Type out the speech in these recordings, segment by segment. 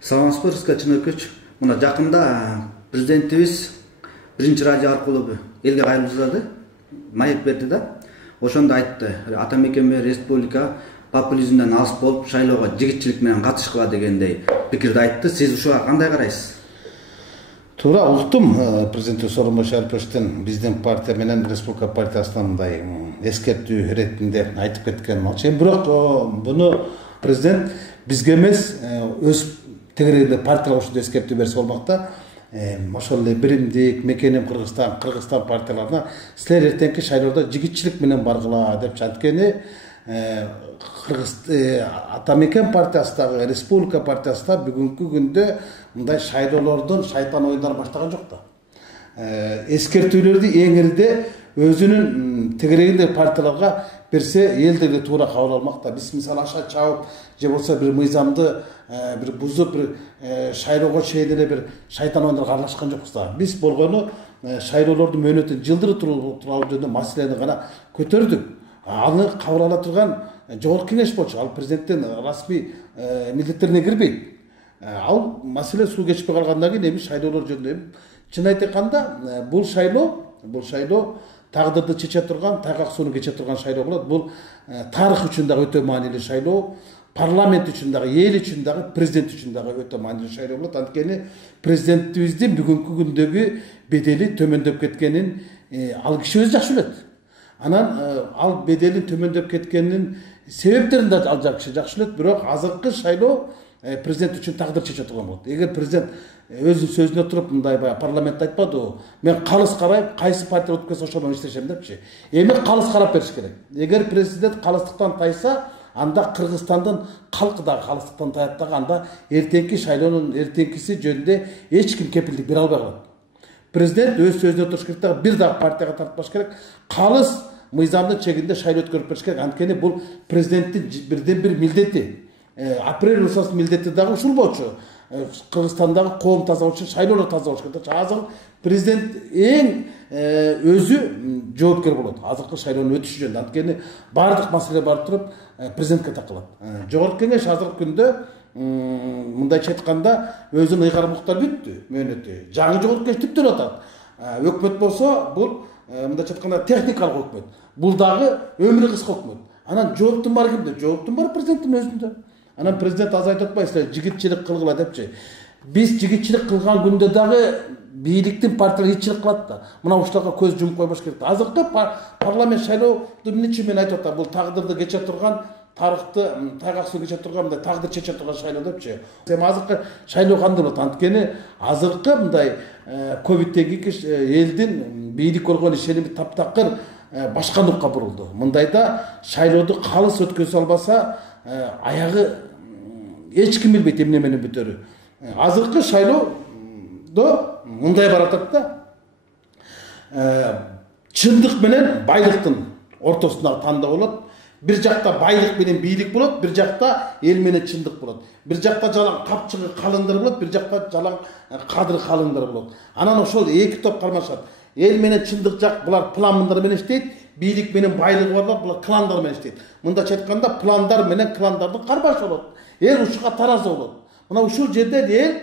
Саламатсызбы, Рыскал Чынөкөч. Мына жакында президентибиз биринчи радио аркылуу элге кайрылып жазды, маек берди да. Ошондо айтты, ата мекенбе республика популизмден алыс болуп, шайлоого жигитчилик менен катышкыла дегендей пикирди айтты. Сиз ушуга кандай карайсыз? Туура уктум, президент Сооронбай Шариповичтин биздин партия менен республика партиясына мындай эскертүү иретинде айтып кеткен болчу. Бирок буну президент бизге эмес, өз тегерегинде партиялар ушундай эскертүү берсе болмок да. Ошол эле биримдик, мекеним Кыргызстан партияларына силер эртеңки шайлоодо жигитчилик менен баргыла деп анткени ата мекен партиясы дагы, республика партиясы да бүгүнкү күндө мындай шайлоолордун шайтан оюндарын баштаган жок да. Эскертүүлөрдү эң ириде өзүнүн тегерегинде партияларга берсе элдерге туура кабыл алмак да. Биз мисалы аша чабып же болбосо бир мыйзамды бир бузуп бир шайлоого чейин эле бир шайтан оюндарга аралашкан жокпуз да. Биз болгону шайлоолордун мөөнөтүн жылдырып туруу жөнүндө маселени гана көтөрдүк. Аны кабыл ала турган жогорку кеңеш болчу. Ал президенттин расмий милдеттерине кирбейт. Ал маселе суу кечпей калгандан кийин эми шайлоолор жөнүндө чын айтканда бул шайлоо тагдырды чече турган, тайгак сууну кече турган шайлоо болот. Бул тарых үчүн дагы өтө маанилүү шайлоо, парламент үчүн дагы, эл үчүн дагы, президент үчүн дагы өтө маанилүү шайлоо болот. Анткени президентибиздин бүгүнкү күндөгү бедели төмөндөп кеткенин ал киши өзү жакшы билет. Анан ал беделин төмөндөп кеткенин себептерин да ал киши жакшы билет. Бирок азыркы шайлоо президент үчүн тагдыр чече турган болот. Эгер президент өзүнүн сөзүнө туруп мындай парламентте айтпадыбы, мен калыс карайм, кайсы партия өтүп кетсе ошол менен иштешем депчи. Эми калыс карап бериш керек. Эгер президент калыстыктан тайса, анда Кыргызстандын калкы дагы калыстыктан таят дагы, анда эртеңки шайлоонун эртеңкиси жөнүндө эч ким кепилдик бере албай калат. Президент өз сөзүнө туруш керек дагы, бир дагы партияга тартпаш керек. Калыс мыйзамдын чегинде шайлоо өткөрүп бериш керек. Анткени бул президенттин бирден бир милдети. Апрель ысасы милдети дагы ушул болчу. Кыргызстандагы коом таза болуш үчүн шайлоолор таза болуш керек. Азыр президент эң өзү жоопкер болот азыркы шайлоонун өтүшү жөнүндө. Анткени баардык маселе барып туруп президентке такалат. Жогорку кеңеш азыркы күндө мындайча айтканда өзүнүн ыйгарымдуулуктары бүттү, мөөнөтү. Жаңы жогорку кеңеш түптөн атат. Өкмөт болсо бул мындайча айтканда техникалык өкмөт. Бул дагы өмүрү кыска өкмөт. Анан жооптун баары кимде? Жооптун баары президенттин өзүндө. Анан президент аз айтып атпайсызбы, жигитчилик кылгыла депчи. Биз жигитчилик кылган күндө дагы бийликтин партиялары итчилик кылат да. Мына ушуларга көз жумуп койбош керек. Азыркы парламент шайлоодун эмнечи мен айтып атам, бул тагдырды кече турган, тарыхты тайгак суу кече турган, мындай тагдыр чече турган шайлоо депчи. Эми азыркы шайлоо кандай болот? Анткени азыркы мындай ковидтеги элдин бийлик болгон ишеними таптакыр башкандыкка бурулду. Мындайда шайлооду калыс өткөзө албаса, аягы эч ким билбейт эмне менен бүтөрү. Азыркы шайлоодо мындай баратат да. Чындык менен байлыктын ортосундагы тандоо болот. Бир жакта байлык менен бийлик болот, бир жакта эл менен чындык болот. Бир жакта жалаң капчыгы калыңдар болот, бир жакта жалаң кадыр калыңдар болот. Анан ошол эки топ кармашат. Эл менен чындык жак булар пландар менен иштейт, бийлик менен байлыгы барлар булар кландар менен иштейт. Мындайча айтканда пландар менен кландардын карбашы болот. Эл ушуга таразы болот. Мына ушул жерде эл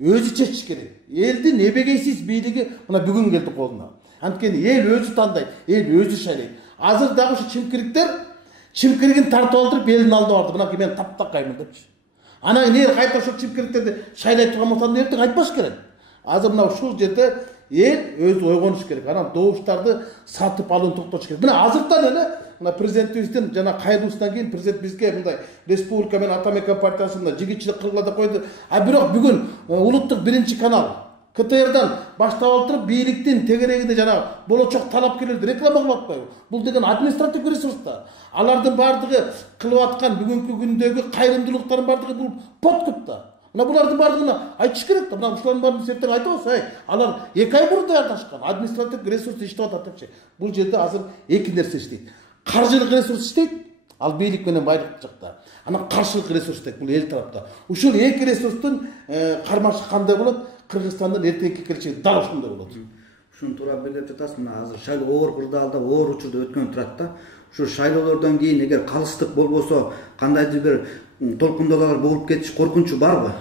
өзү чечиш керек. Элдин эбегейсиз бийлиги мына бүгүн келди колуна. Анткени эл өзү тандайт, эл өзү шайлайт. Азыр дагы ушу чимкириктер чимкиригин тартып алдырып элдин алдына барды. Мына мен таптакаймын депчи. Анан эл кайта ошол чимкириктерди шайлай турган болсо эртең айтпаш керек. Азыр мына ушул жерде эл өзү ойгонуш керек. Анан добуштарды сатып алууну токтотуш керек. Мына азыртан эле мына президентибиздин жана кайрылышынан кийин президент бизге мындай республика менен ата мекен партиясында жигитчилик кылгыла деп койду. Бирок бүгүн улуттук биринчи канал КТРдан баштап алып бийликтин тегерегинде жана болочок талапкерлерди реклама кылып атпайбы? Бул деген административдик ресурс да. Алардын бардыгы кылып аткан бүгүнкү күндөгү кайрымдуулуктардын бардыгы бул подкуп да. Мына булардын бардыгына айтыш керек да. Мына ушулардын баарын септен айтабыз, алар 2 ай мурун даярдашкан, административдик ресурс иштеп атат депчи. Бул жерде азыр эки нерсе иштейт. Каржылык ресурс иштейт, ал бийлик менен байлык жакта. Анан каршылык ресурс иштейт, бул эл тарапта. Ушул эки ресурстун кармашы кандай болот? Кыргызстандын эртеңки келечеги дал ушундай болот. ушуну туура белгилеп жатасыз. Мына азыр шайлоо оор кырдаалда, оор учурда өткөн турат да. Ушу шайлоолордон кийин эгер калыстык болбосо, кандайдыр бир толкундоолор болуп кетиш коркунучу барбы?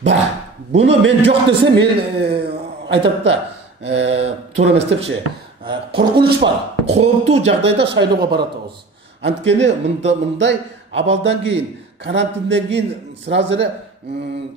Бар. Буну мен жок десем, эл айтат да, туура эмес депчи. Коркунуч бар. Кооптуу жагдайда шайлоого баратабыз. Анткени мындай абалдан кийин, карантинден кийин сразу эле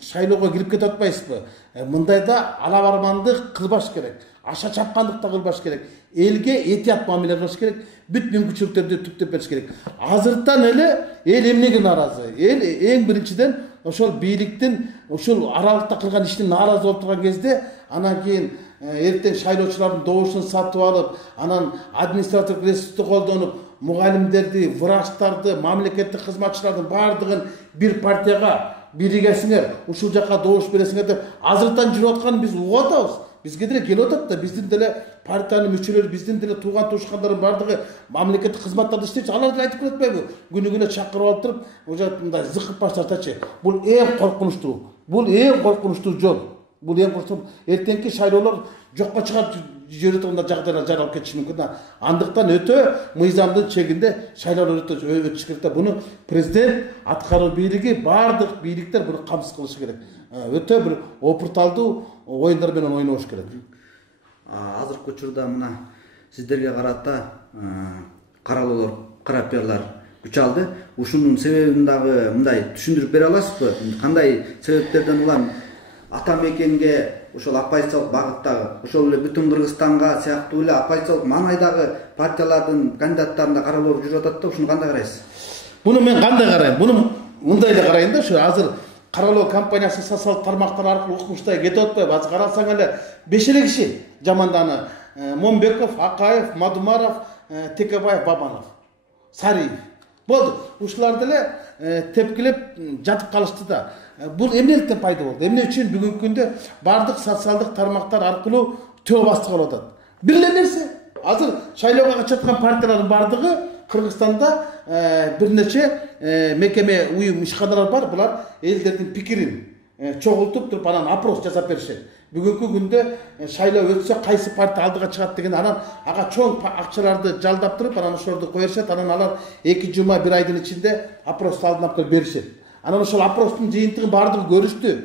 шайлоого кирип кете атпайсызбы? Мындайда алабармандык кылбаш керек. Аша чапкандык да кылбаш керек. Элге этият мамиле кылыш керек. Бүт мүмкүнчүлүктөрдү түптөп бериш керек. Азыртан эле эл эмнеге нааразы? Эл эң биринчиден ошол бийликтин ошол аралыкта кылган иштин нааразы болуп турган кезде, анан кийин эртең шайлоочулардын добушун сатып алып, анан административдик ресурсту колдонуп, мугалимдерди, врачтарды, мамлекеттик кызматчылардын баардыгын бир партияга биригесиңер, ушул жака добуш бересиңер деп азыртан жүрүп атканын биз угуп атабыз. Бизге деле келип атат да, биздин деле партиянын мүчөлөрү, биздин деле тууган туушкандардын баардыгы мамлекеттик кызматтарда иштейчү. Алар деле айтып келатпайбы? Күнү-күнү чакырып алып туруп, уже мындай зыкып башташачы. Бул эң коркунучтуу. Бул эң коркунучтуу жол. Бул эң коркунучтуу. Эртеңки шайлоолор жокко чыгап жүрө турган жагдайлар жаралып кетиши мүмкүн. Андыктан өтө мыйзамдын чегинде шайлоолор өтүш керек. Буну президент, аткаруу бийлиги, баардык бийликтер буну камсыз кылышы керек. Өтө бир опурталдуу оюндар менен ойнобуш керек. Азыркы учурда мына сиздерге карата каралоолор, карапиярлар күч алды. Ушунун себебин дагы мындай түшүндүрүп бере аласызбы? Кандай себептерден улам ата мекенге ошол оппозициялык багыттагы, ошол эле бүтүн Кыргызстанга сыяктуу эле оппозициялык маңайдагы партиялардын кандидаттарына каралып жүрүп атат да, ушуну кандай карайсыз? Буну мен кандай карайм? Буну мындай эле карайм да, ошо азыр каралоо кампаниясы социалдык тармактар аркылуу укмуштай кетип атпайбы? Азыр карасаң эле 5 эле киши жаманданы: Момбеков, Акаев, Мадумаров, Текебаев, Бабанов, Сариев. Болду. Ушулар деле тепкилеп жатып калышты да. Бул эмнеликтен пайда болду? Эмне үчүн бүгүнкү күндө бардык социалдык тармактар аркылуу төө басты болуп атат? Бир эле нерсе. Азыр шайлоого катышаткан партиялардын бардыгы Кыргызстанда бир нече мекеме, уюм, ишканалар бар. Булар элдердин пикирин чогултуп туруп анан опрос жасап беришет. Бүгүнкү күндө шайлоо өтсө кайсы партия алдыга чыгат деген, анан ага чоң акчаларды жалдап туруп, анан ошолорду коюшат, анан алар 2 жума 1 айдын ичинде опросту алдынап келип беришет. Анан ошол опростун жыйынтыгын баардыгы көрүштү.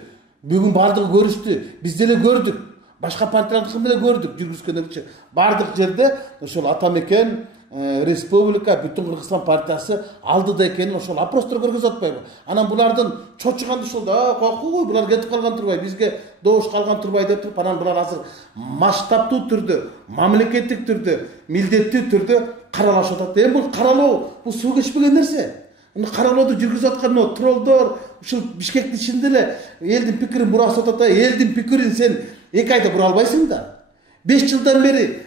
Бүгүн баардыгы көрүштү. Биз деле көрдүк. Башка партиялардыкын деле көрдүк. Жүргүзгөндөрчү баардык жерде ошол ата мекен, республика, бүтүн Кыргызстан партиясы алдыда экенин ошол опростор көргөзүп атпайбы? Анан булардын чочуганды ушул да, коркуу, булар кетип калган турбай, бизге добуш калган турбай деп туруп, анан булар азыр масштабтуу түрдө, мамлекеттик түрдө, милдеттүү түрдө каралашып атат. Эми бул каралоо, бул суу кечпеген нерсе. Каралоодо жүргүзүп аткан троллдор ушул Бишкектин ичинде эле элдин пикирин бурасып атат да, элдин пикирин сен 2 айда бура албайсың да. 5 жылдан бери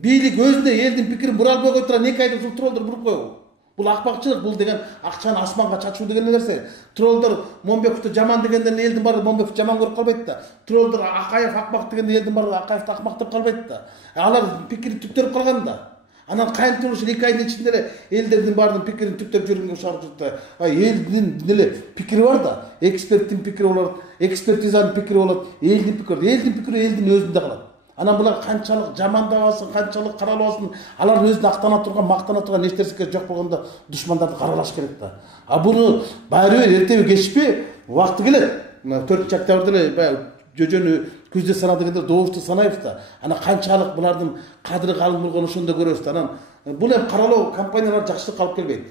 бийлик өзүнө элдин пикирин бура албай койуп турган 2 айда ушул троллдор буруп койбу? Бул акпакчылык, бул деген акчаны асманга чачуу деген нерсе. Троллдор Момбековду жаман дегенден элдин баары Момбеков жаман көрүп калбайт да. Троллдор Акаев акмак дегенде элдин баары Акаевди акмак деп калбайт да. Алар пикирин түптөрүп калган да. Анан кантип ушул 2 айдын ичинде эле элдердин баарынын пикирин түптөп жүргөнгө шаарчылык да. Элдин деле пикири бар да. Эксперттин пикири болот, экспертизанын пикири болот, элдин пикири элдин өзүндө калат. Анан булар канчалык жамандабасын, канчалык каралабасын, алар өзүн актана турган, мактана турган нерсеге жок болгондо душмандарды каралаш керек да. Буну баары бир эртеби кечпи убакыты келет. 4 октябрда эле жөжөнү күздө сана дегенде добушту санайбыз да. Анан канчалык булардын кадыры калың болгонун ошондо көрөбүз да. Анан бул эми каралоо компаниялар жакшылыкка алып келбейт.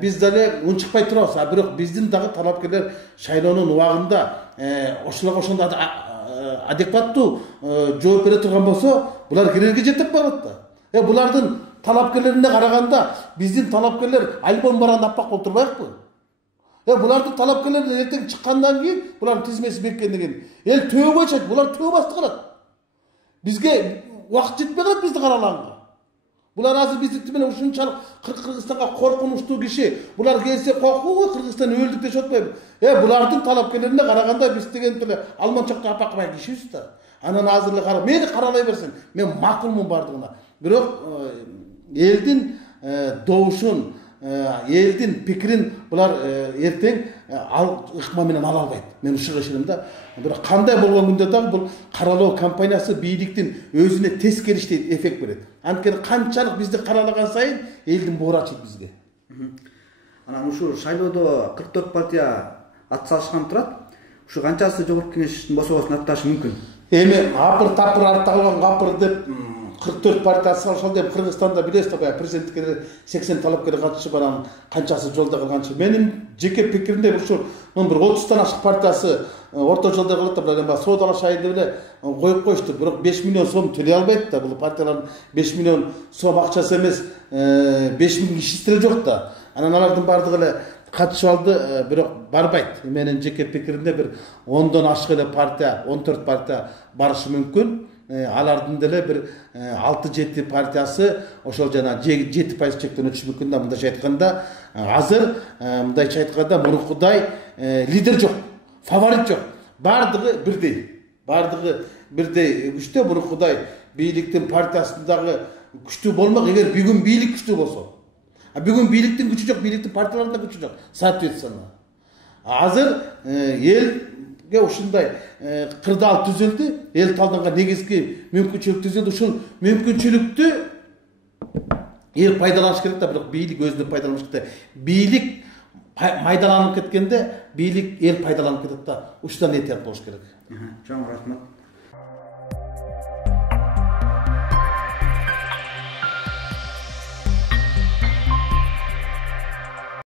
Биз деле унчукпай турабыз, бирок биздин дагы талапкерлер шайлоонун убагында ошолорго ошондо адекваттуу жооп бере турган болсо, булар кирерге жетип барат да. Булардын талапкерлерине караганда биздин талапкерлер альбом барганда аппак болуп турбайбы? Булардын талапкерлери эртең чыккандан кийин булардын тизмеси беккенден кийин эл төө боюнча булар төө басты калат. Бизге убакыт жетпей калат бизди каралаганга. Булар азыр биздики менен ушунчалык Кыргызстанга коркунучтуу киши. Булар келсе коркуу, Кыргызстан өлдүк дешип атпайбы? Булардын талапкерлерине караганда биз деген эле алманчакта апакмай кишибиз да. Анан азыр эле кара, мени каралай берсин. Мен макулмун бардыгына. Бирок элдин добушун, элдин пикирин булар эртең ал ыкма менен ала албайт. Мен ушуга ишенем да. Бирок кандай болгон күндө дагы бул каралоо кампаниясы бийликтин өзүнө тескериштей эффект берет. Анткени канчалык бизди каралаган сайын элдин боору ачыйт бизге. Анан ушул шайлоодо 44 партия ат салышкан турат. Ушу канчасы жогорку кеңештин бособосун атташы мүмкүн? Эми апыр тапыр артта калган капыр деп 44 партия салышкан деп Кыргызстанда билесиз да, президенттикке 80 талапкер катышып анан канчасы жолдо калганчы. Менин жеке пикиримде ушул бир 30тан ашык партиясы орто жолдо калат да, бирок соодалашайын деп эле коюп коюшту. Бирок 5 миллион сом төлөй албайт да. Бул партиялардын 5 миллион сом акчасы эмес, 5 миң кишиси деле жок да. Анан алардын баардыгы эле катышып алды, бирок барбайт. Менин жеке пикиримде бир 10дон ашык эле партия, 14 партия барышы мүмкүн. Алардын деле бир 6-7 партиясы ошол жана 7% чектен өтүшү мүмкүн да. Мындайча айтканда, азыр мындайча айтканда мурункудай лидер жок, фаворит жок. Бардыгы бирдей. Бардыгы бирдей күчтө. Мурункудай бийликтин партиясындагы күчтүү болмок. Эгер бүгүн бийлик күчтүү болсо, бүгүн бийликтин күчү жок, бийликтин партияларында күчү жок. Соответственно, азыр элге ушундай кырдаал түзүлдү, эл талданган негизги мүмкүнчүлүк түзүлдү. Ушул мүмкүнчүлүктү эл пайдаланыш керек да, бирок бийлик өзүнө пайдаланыш керек. Бийлик майдаланып кеткенде, бийлик эл пайдаланып кетет да. Ушудан этият болуш керек. Чоң рахмат.